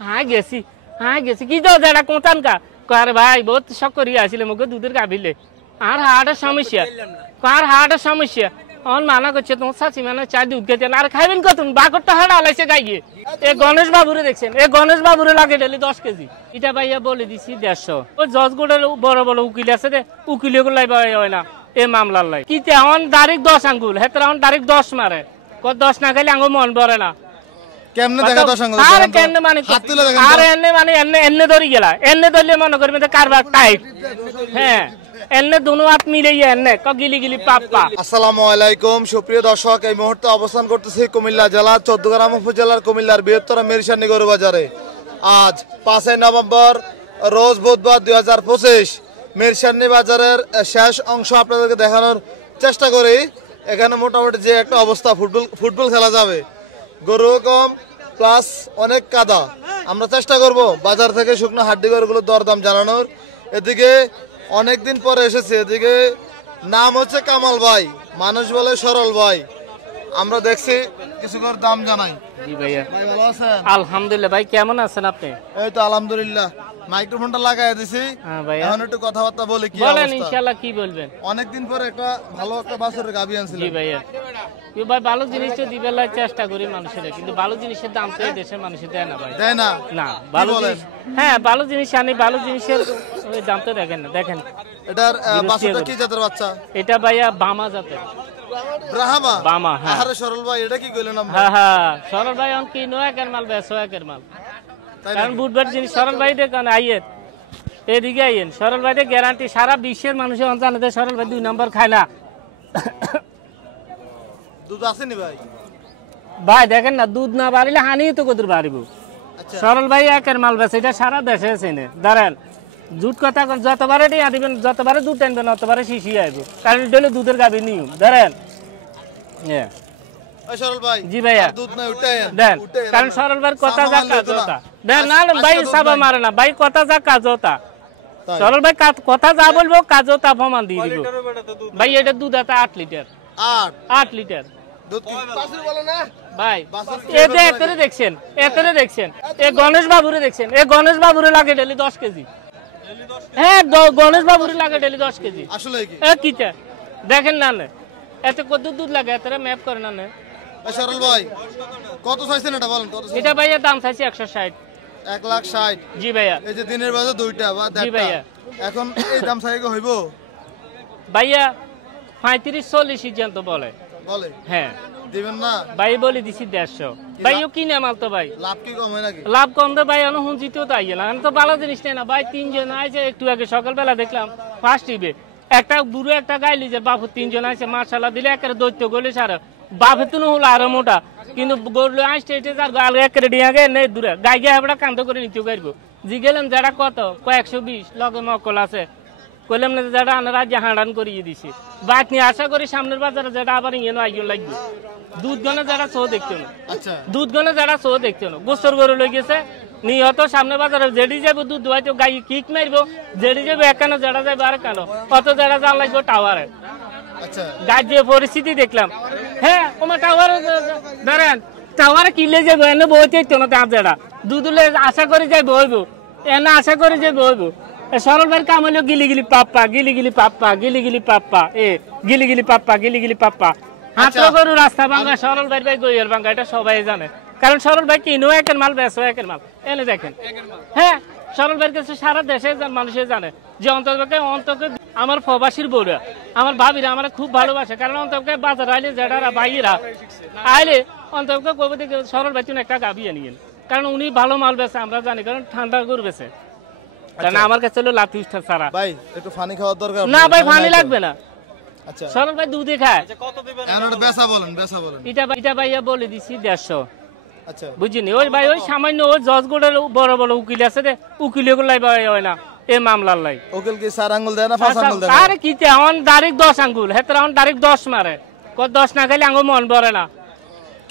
হ্যাঁ গেছি কি তো যেটা কোথান কা আরে ভাই বহুত শখ করিয়া আসলে মুখে দুধের গাভিলে আর হার্টের সমস্যা কার হার্টের সমস্যা অন মানা করছে তোমার চাচি মানে চা দুধ খেতে আর খাইবেন কত বাকরটা হাড় আলাইছে গাই গিয়ে এ গণেশ বাবুরে দেখছেন এ গণেশ বাবুরে লাগে ডেলি 10 কেজি এটা ভাইয়া বলে দিছি 150 ও জজগোড়ের বড় বড় উকিল আছে রে উকিল গুলাই হয় না এ মামলার লাই কি তেমন ডাইরেক্ট 10 আঙ্গুল হেতরা অন ডাইরেক্ট 10 মারে ক 10 না খাইলে আঙ্গুল মন ভরে না কেমনে দেখা 10 আঙ্গুল আর কেমনে মানে আর এনে ধরি গেলা এনে ধরলে মনে করবে কারবার টাইট হ্যাঁ এনে দুনো হাত মিলে এনে গিলি গিলি পাপ্পা। আসসালামু আলাইকুম সুপ্রিয় দর্শক, এই মুহূর্তে অবস্থান করতেছি কুমিল্লা জেলার চৌদ্দগ্রাম উপজেলার কুমিল্লার বৃহত্তর মিরসানি গরু বাজারে। আজ 5 নভেম্বর রোজ বুধবার 2025 মিরসানি বাজারের শেষ অংশ আপনাদেরকে দেখানোর চেষ্টা করি। এখানে মোটামুটি যে একটা অবস্থা, ফুটবল খেলা যাবে, গরু কম প্লাস অনেক কাদা। আমরা চেষ্টা করব বাজার থেকে শুকনো হাড্ডি গরুগুলোর দরদাম জানানোর। এদিকে অনেকদিন পরে এসেছে, এদিকে নাম হচ্ছে কামাল ভাই, মানুষ বলে সরল ভাই। আমরা দেখছি কিছু করে দাম জানাই। জি ভাইয়া, ভাই ভালো আছেন? আলহামদুলিল্লাহ। ভাই কেমন আছেন আপনি? এই তো আলহামদুলিল্লাহ, মাইক্রোফোনটা লাগাই দিছি। হ্যাঁ ভাইয়া, এখন একটু কথাবার্তা বলি। কি বলেন অবস্থা? ইনশাআল্লাহ কি বলবেন? অনেকদিন পরে একটা ভালো একটা বাছুরের গাবি আনছিলেন। জি ভাইয়া, কি ভাই ভালো জিনিস তো দিবেলাই চেষ্টা করি মানুষের, কিন্তু ভালো জিনিসের দাম তো এই দেশের মানুষ দেয় না ভাই। দেয় না? না ভালো জিনিস, হ্যাঁ ভালো জিনিস আনি, ভালো জিনিসের ওই দাম তো দেখেন না। দেখেন এটার বাছুরটা কি জাতের বাচ্চা? এটা ভাইয়া বামা জাতের। ব্রাহ্মা? বামা, হ্যাঁ। আরে সরল ভাই, এটা কি কইলেন আপনি? হ্যাঁ হ্যাঁ, সরল ভাই অন কি নয় একের মাল বেশ একের মাল, কারণ বুধবার জিনিস সরল ভাই দেখেন আইয়ের এদিকে আইয়েন। সরল ভাই গ্যারান্টি সারা বিশ্বের মানুষের জানে সরল ভাই 2 নম্বর খায় না। দুধ আসেনি ভাই? ভাই দেখেন না, দুধ না বাড়িলে হানি তো কত বাড়িব। সরল ভাই একের মাল বেছে, এটা সারা দেশে চেনে। দাঁড়ান দুধ কথা যতবারে দিবেন, যতবারে দুধ টানবেন অতবারে শিশি আইব, কারণ এটা হলো দুধের গাভী নিয়ম। দাঁড়ান সরল ভাই। জি ভাইয়া, দুধ নাই উঠায় দেন, কারণ সরল ভাই কথা যা কাজ হতা দেন না ভাই, সাবা মারে না ভাই, কথা যা কাজ হতা। সরল ভাই কথা যা বলবো কাজ তা প্রমাণ দিয়ে দিব ভাই। এটা দুধ আছে 8 লিটার। 8 লিটার দুধ কি বাছুর বলে না ভাই? এতে এতরে দেখছেন, এতরে দেখছেন, এ গণেশ বাবুরে দেখছেন, এ গণেশ বাবুরে লাগে ডেলি 10 কেজি। হ্যাঁ গণেশ বাবুরে লাগে ডেলি 10 কেজি। আসলে কি এ কিটা দেখেন না, এতে কত দুধ লাগে, এতরে ম্যাপ করে না। সরল ভাই কত চাইছেন এটা বলেন? কত? এটা ভাইয়া দাম চাইছি 160। 1,60,000? জি ভাইয়া। এই যে দিনের বাজার দুইটা বা জি ভাইয়া, এখন এই দাম চাইকে হইব ভাইয়া 35-40 সিদ্ধান্ত বলে। হ্যাঁ দিবেন না ভাই? বলে দিছি 150। ভাই ও কিনে মাল তো ভাই, লাভ কি কম হয় নাকি? লাভ কম তো ভাই, এখন হুঁজিতেও তাই গেলাম তো ভালো জিনিস নেই না ভাই। 3 জন আছে, একটু আগে সকালবেলা দেখলাম ফার্স্ট টিভে একটা বুড়ো একটা গাইলি যে বাপু 3 জন আছে, মাশাআল্লাহ দিলে একের দৈত্য গলে সারা বাপে তো হলো আরো মোটা, কিন্তু গরু আসতে যার একের ডিয়াগে নেই দূরে গাই গিয়ে আমরা কান্ত করে নিতে পারবো। জি গেলাম যারা কত 120 লগে মকল আছে, কইলাম না যেটা আনার রাজ্যে হাঁড়ান করিয়ে দিছি। বাদ নিয়ে আশা করি সামনের বাজারে যেটা আবার ইয়ে আইও লাগবে। দুধ গনে যারা শো দেখতো না, দুধ গনে যারা শো দেখতো না, গোসর গরু লই গেছে নিহত সামনে বাজারে যেডি যাবো দুধ দুয়াইতো গাই কিক মারবো, যেডি যাবো একানো যেটা যাবে আর কেন অত যেটা যা লাগবে টাওয়ারে। গাছ যে পরিস্থিতি দেখলাম, হ্যাঁ ওমা টাওয়ার ধরেন টাওয়ারে কিলে যাবো এনে বইতে না তার যেটা দুধ আশা করি যাই বইবো, এনে আশা করি যে বইবো। সরল ভাইয়ের কাম হলো গিলি গিলি পাপ্পা, গিলি গিলি পাপ্পা, গিলি গিলি পাপ্পা, গিলি গিলি পাপ্পা, গিলি গিলি পাপ্পা। হাত গরু রাস্তা ভাঙ্গা, সরল ভাই ভাই গইয়ের ভাঙ্গা, এটা সবাই জানে, কারণ সরল ভাই কিনো একের মাল বেচো একের মাল। এনে দেখেন, হ্যাঁ সরল ভাইয়ের কাছে সারা দেশে মানুষে জানে যে অন্তকে আমার প্রবাসীর বউরা আমার ভাবিরা আমার খুব ভালোবাসে, কারণ অন্তকে বাজার আইলে যেটা বাইরা আইলে অন্তকে কবে থেকে সরল ভাই তুমি একটা গাভিয়ে নিয়েন, কারণ উনি ভালো মাল বেচে আমরা জানি, কারণ ঠান্ডা গরু বেচে। আমার কাছে হলো লাঠি ছাড়া ভাই একটু পানি খাওয়ার দরকার না ভাই, পানি লাগবে না। আচ্ছা সরল ভাই দুধে খায়। কত দিবেন? এখন বেচা বলেন, বেচা বলেন। এটা ভাইয়া বলে দিছি 150। আচ্ছা বুঝিনি ওই ভাই, ওই সামান্য ওই জজগোড়ের বড় বড় উকিল আছে রে, উকিল গুলাই ভাই হয় না এই মামলার লাই। উকিল কি 4 আঙ্গুল দেয় না 5 আঙ্গুল দেয়? আরে কি তেমন ডাইরেক্ট 10 আঙ্গুল, হেতরা অন ডাইরেক্ট 10 মারে, কত 10 না খাইলে আঙ্গুল মন ভরে না।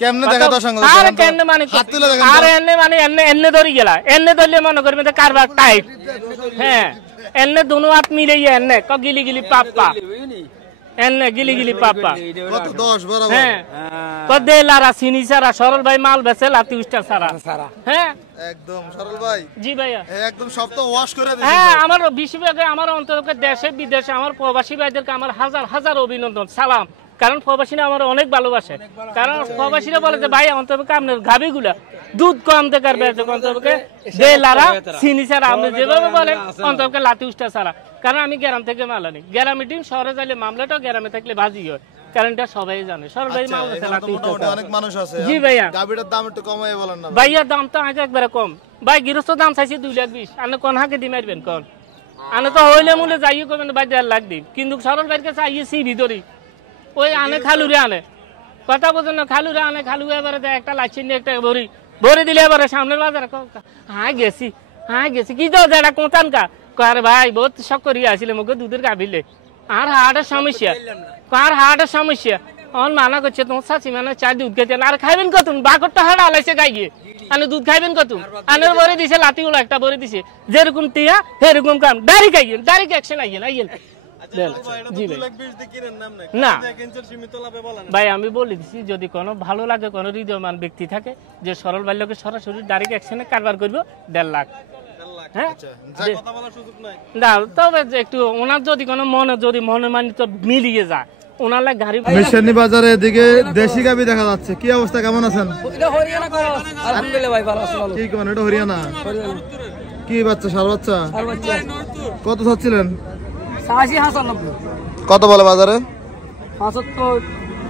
কেমনে দেখা 10 আঙ্গুল? আরে কেমনে মানে আরে এনে মানে এনে ধরি গেলা, এনে ধরলে মনে করবে যে কারবার টাইট। হ্যাঁ এনে দুনো হাত মিলে এনে গিলি গিলি পাপ্পা, এনে গিলি গিলি পাপা কত 10 বরাবর হ্যাঁ কদে লারা চিনি সারা সরল ভাই মাল বেচে লাতি উস্টা সারা হ্যাঁ একদম সরল ভাই জি ভাইয়া একদম সব তো ওয়াশ করে দিয়েছে হ্যাঁ আমার বেশিরভাগে আমার অন্তত দেশে বিদেশে আমার প্রবাসী ভাইদেরকে আমার হাজার হাজার অভিনন্দন সালাম কারণ প্রবাসীরা আমার অনেক ভালোবাসে কারণ প্রবাসীরা বলে যে ভাই অন্তত আপনার গাবিগুলা দুধ কম দেখার বেচে অন্তত দে লারা চিনি সারা আপনি যেভাবে বলেন অন্তত লাতি উস্টা সারা কারণ আমি গ্রাম থেকে মাল আনি গ্রামে টিম শহরে যাইলে মামলাটাও গ্রামে থাকলে ভাজি হয় কারণ এটা সবাই জানে সরকারি মাল আছে লাতি উস্টা অনেক মানুষ আছে জি ভাইয়া গাবিটার দাম একটু কমাই বলেন না ভাইয়া দাম তো আজ একবারে কম ভাই গৃহস্থ দাম চাইছে 2,20,000 আপনি কোন হাকে দি মারবেন কোন আনে তো হইলে মূলে যাইও করবেন ভাই 1.5 লাখ দিই কিন্তু সরল ভাইকে চাইয়ে সি ভিতরে ওই আনে খালুরে আনে কথা বলছেন না খালুরে আনে খালু এবারে একটা লাইছেন একটা ভরে দিলে এবারে সামনের বাজারে হ্যাঁ গেছি কি তো এটা কোথান কা আরে ভাই বহুত শখ করিয়া আসলে মুখে দুধের গাভিলে আর হার্টের সমস্যা আর হার্টের সমস্যা আমার মানা করছে তোমার চাচি মানে চার দুধ খেতে আর খাইবেন কত বাকরটা হাড় আলাইছে গাইয়ে আনে দুধ খাইবেন কত আনের বরে দিছে লাতিগুলো একটা বরে দিছে যেরকম টিয়া সেরকম কাম ডাইরেক্ট আইয়েন ডাইরেক্ট অ্যাকশন আইয়েন জি ভাই না ভাই আমি বলে দিছি যদি কোনো ভালো লাগে কোনো হৃদয়মান ব্যক্তি থাকে যে সরল বাল্যকে সরাসরি ডাইরেক্ট অ্যাকশনে কারবার করবো 1.5 লাখ হ্যাঁ না তবে একটু ওনার যদি কোনো মনে মানিত মিলিয়ে যায় ওনার লাগে গাড়ি মিশনি বাজারে এদিকে দেশি গাবি দেখা যাচ্ছে কি অবস্থা কেমন আছেন এটা হরিয়ানা ক্রস আলহামদুলিল্লাহ ভাই ভালো আছি ভালো কি কোন এটা হরিয়ানা কি বাচ্চা সার বাচ্চা আর বাচ্চা কত চাচ্ছিলেন 80 কত বলে বাজারে 75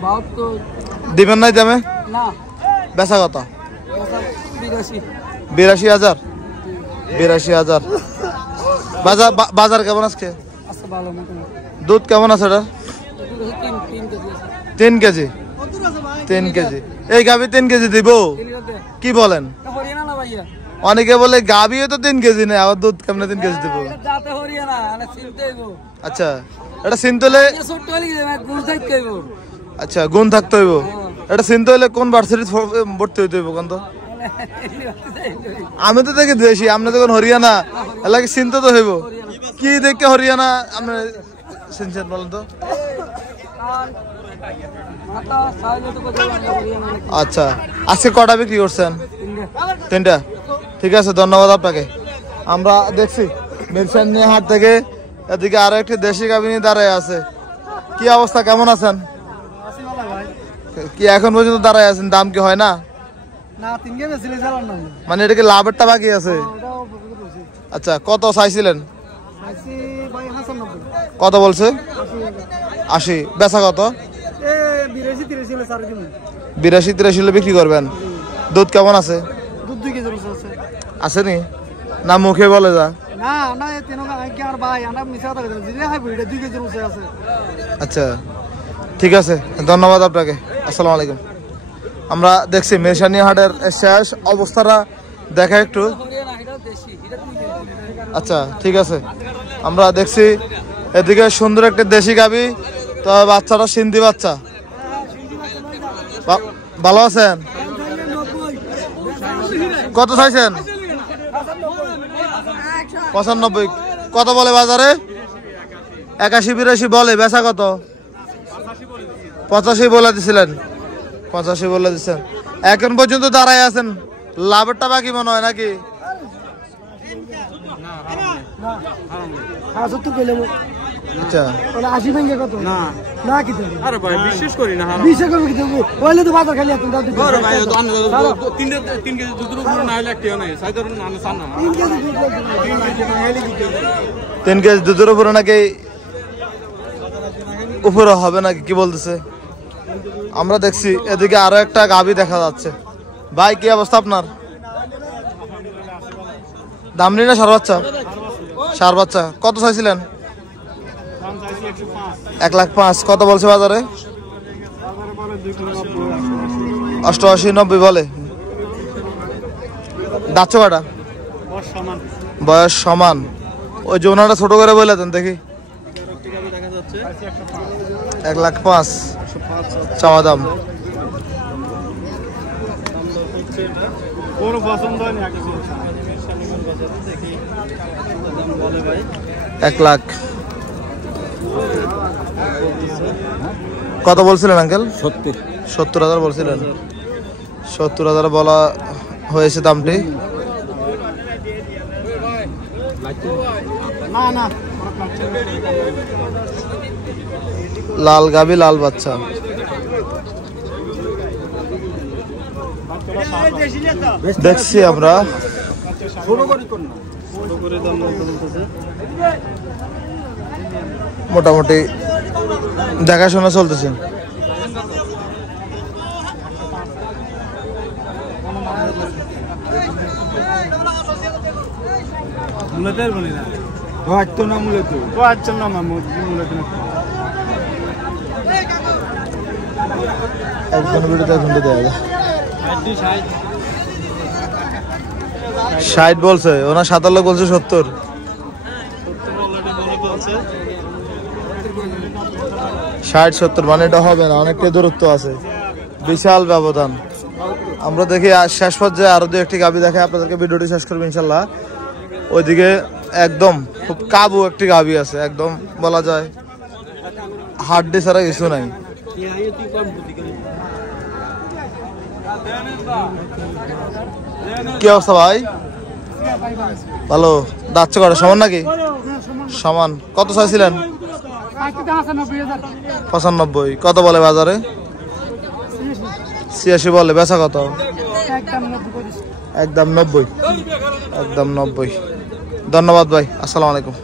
72 দিবেন নাই দামে না বেচা কত 82 82,000 বাজার কেমন আজকে আচ্ছা ভালো মোটামুটি দুধ কেমন আছে এটা 3 কেজি 3 কেজি এই গাবি 3 কেজি দিব কি বলেন হরিয়ানা না ভাইয়া অনেকে বলে গাবিও তো 3 কেজি নেই আবার দুধ কেমনে 3 কেজি দিব যাতে হরিয়ানা আরে চিনতে হইবো আচ্ছা এটা চিনতলে ছোট হলি গুণ থাকতে হইবো আচ্ছা গুণ থাকতে হইব এটা চিনতে হলে কোন ভার্সিটি ভর্তি হইতে হইব কোন তো আমি তো দেখে দেশি আপনি যখন হরিয়ানা এলাকে চিনতে তো হইব কি দেখে হরিয়ানা আপনি চিনছেন বলেন তো আচ্ছা আজকে কটা বিক্রি করছেন 3টা ঠিক আছে ধন্যবাদ আপনাকে আমরা দেখছি মিরসানি হাট থেকে এদিকে আরো একটি দেশি গাভিনী দাঁড়ায় আছে কি অবস্থা কেমন আছেন কি এখন পর্যন্ত দাঁড়ায় আছেন দাম কি হয় না মানে এটা কি লাভেরটা বাকি আছে আচ্ছা কত চাইছিলেন কত বলছে 80 বেচা কত 82-83 বিক্রি করবেন দুধ কেমন আছে আছে নি না মুখে বলে যা আচ্ছা ঠিক আছে ধন্যবাদ আপনাকে আসসালামু আলাইকুম আমরা দেখছি মিরসানি হাটের শেষ অবস্থাটা দেখা একটু আচ্ছা ঠিক আছে আমরা দেখছি এদিকে সুন্দর একটা দেশি গাবি তো বাচ্চাটা সিন্ধি বাচ্চা ভালো আছেন কত চাইছেন 95 কত বলে বাজারে 81-82 বলে বেচা কত 85 বলে দিছিলেন 85 বলে দিচ্ছেন এখন পর্যন্ত দাঁড়ায় আছেন লাভেরটা বাকি মনে হয় নাকি আচ্ছা তিন কেজি দুধের উপরে নাকি উপরে হবে নাকি কি বলতেছে আমরা দেখছি এদিকে আরো একটা গাভী দেখা যাচ্ছে ভাই কি অবস্থা আপনার দাম নেই না সার বাচ্চা কত চাইছিলেন 1,05,000 কত বলছে বাজারে 88-90 বলে দাচ্ছ কাটা বয়স সমান ওই জোনাটা ছোট করে বলে দেন দেখি 1,05,000 চাওয়া দাম 1 লাখ কত বলছিলেন আঙ্কেল? 70,000 বলছিলেন। 70,000 বলা হয়েছে দামটি। লাল গাবি, লাল বাচ্চা। দেখছি আমরা মোটামুটি দেখাশোনা চলতেছে। একজন ভিডিওতে ঘন্টা দেওয়া যায় 60 বলছে, ওনার 7 লোক বলছে 70। 60-70 মানে এটা হবে না, অনেকটা দূরত্ব আছে, বিশাল ব্যবধান। আমরা দেখি শেষ পর্যায়ে আরো 2-1টি গাভী দেখে আপনাদেরকে ভিডিওটি শেষ করবো ইনশাল্লাহ। ওইদিকে একদম খুব কাবু একটি গাভী আছে, একদম বলা যায় হাড্ডি ছাড়া কিছু নাই। কি অবস্থা ভাই? ভালো। দাচ্ছে কটা সমান নাকি? সমান। কত চাইছিলেন? 95। কত বলে বাজারে? 86 বলে। বেচা কত? একদম 90। ধন্যবাদ ভাই, আসসালামু আলাইকুম।